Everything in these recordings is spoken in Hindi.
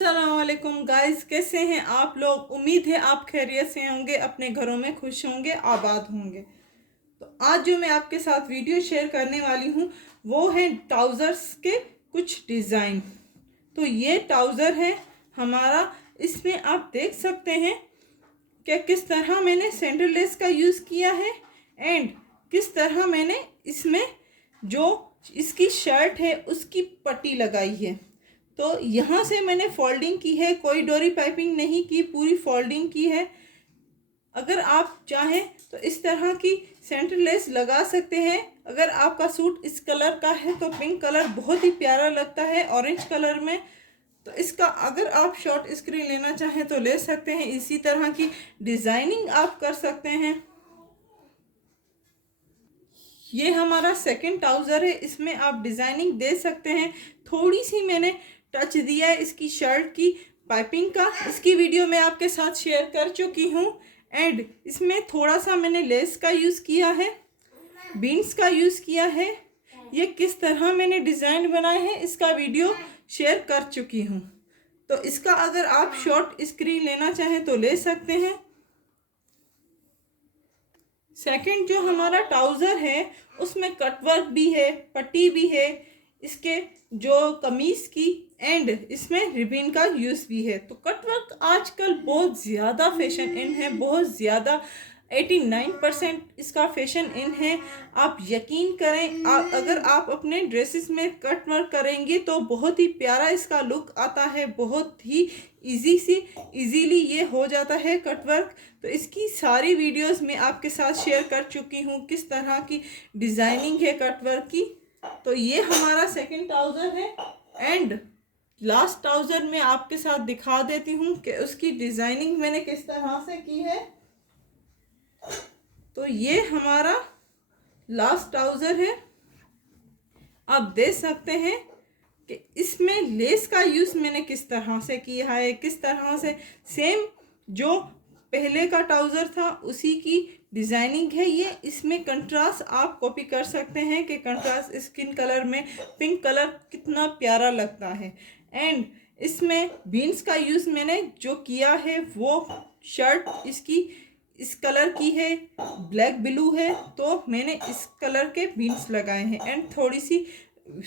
अस्सलामुअलैकुम गाइस, कैसे हैं आप लोग। उम्मीद है आप खैरियत से होंगे, अपने घरों में खुश होंगे, आबाद होंगे। तो आज जो मैं आपके साथ वीडियो शेयर करने वाली हूँ वो है ट्राउज़र्स के कुछ डिज़ाइन। तो ये ट्राउज़र है हमारा। इसमें आप देख सकते हैं कि किस तरह मैंने सेंटर लेस का यूज़ किया है एंड किस तरह मैंने इसमें जो इसकी शर्ट है उसकी पट्टी लगाई है। तो यहाँ से मैंने फोल्डिंग की है, कोई डोरी पाइपिंग नहीं की, पूरी फोल्डिंग की है। अगर आप चाहें तो इस तरह की सेंटर लेस लगा सकते हैं। अगर आपका सूट इस कलर का है तो पिंक कलर बहुत ही प्यारा लगता है ऑरेंज कलर में। तो इसका अगर आप शॉर्ट स्क्रीन लेना चाहें तो ले सकते हैं। इसी तरह की डिज़ाइनिंग आप कर सकते हैं। ये हमारा सेकंड ट्राउज़र है, इसमें आप डिज़ाइनिंग दे सकते हैं। थोड़ी सी मैंने टच दिया है इसकी शर्ट की पाइपिंग का, इसकी वीडियो मैं आपके साथ शेयर कर चुकी हूँ। एंड इसमें थोड़ा सा मैंने लेस का यूज़ किया है, बीन्स का यूज़ किया है। ये किस तरह मैंने डिज़ाइन बनाए हैं इसका वीडियो शेयर कर चुकी हूँ। तो इसका अगर आप शॉर्ट स्क्रीन लेना चाहें तो ले सकते हैं। सेकंड जो हमारा ट्राउज़र है उसमें कटवर्क भी है, पट्टी भी है, इसके जो कमीज की एंड इसमें रिबन का यूज़ भी है। तो कटवर्क आजकल बहुत ज़्यादा फैशन इन है, बहुत ज़्यादा 89% इसका फैशन इन है। आप यकीन करें, अगर आप अपने ड्रेसेस में कट वर्क करेंगे तो बहुत ही प्यारा इसका लुक आता है। बहुत ही इजीली ये हो जाता है कट वर्क। तो इसकी सारी वीडियोस मैं आपके साथ शेयर कर चुकी हूँ, किस तरह की डिज़ाइनिंग है कट वर्क की। तो ये हमारा सेकंड ट्राउज़र है एंड लास्ट ट्राउज़र मैं आपके साथ दिखा देती हूँ कि उसकी डिज़ाइनिंग मैंने किस तरह से की है। तो ये हमारा लास्ट ट्राउज़र है। आप देख सकते हैं कि इसमें लेस का यूज़ मैंने किस तरह से किया है, किस तरह से सेम जो पहले का ट्राउज़र था उसी की डिज़ाइनिंग है ये। इसमें कंट्रास्ट आप कॉपी कर सकते हैं कि कंट्रास्ट स्किन कलर में पिंक कलर कितना प्यारा लगता है। एंड इसमें बीन्स का यूज़ मैंने जो किया है वो शर्ट इसकी इस कलर की है, ब्लैक ब्लू है, तो मैंने इस कलर के बीन्स लगाए हैं एंड थोड़ी सी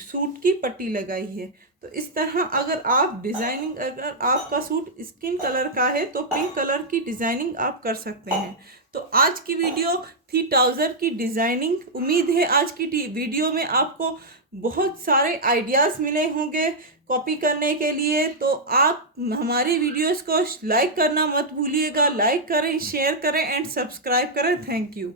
सूट की पट्टी लगाई है। तो इस तरह अगर आप डिज़ाइनिंग, अगर आपका सूट स्किन कलर का है तो पिंक कलर की डिज़ाइनिंग आप कर सकते हैं। तो आज की वीडियो थी ट्राउज़र की डिज़ाइनिंग। उम्मीद है आज की वीडियो में आपको बहुत सारे आइडियाज़ मिले होंगे कॉपी करने के लिए। तो आप हमारी वीडियोस को लाइक करना मत भूलिएगा। लाइक करें, शेयर करें एंड सब्सक्राइब करें। Thank you.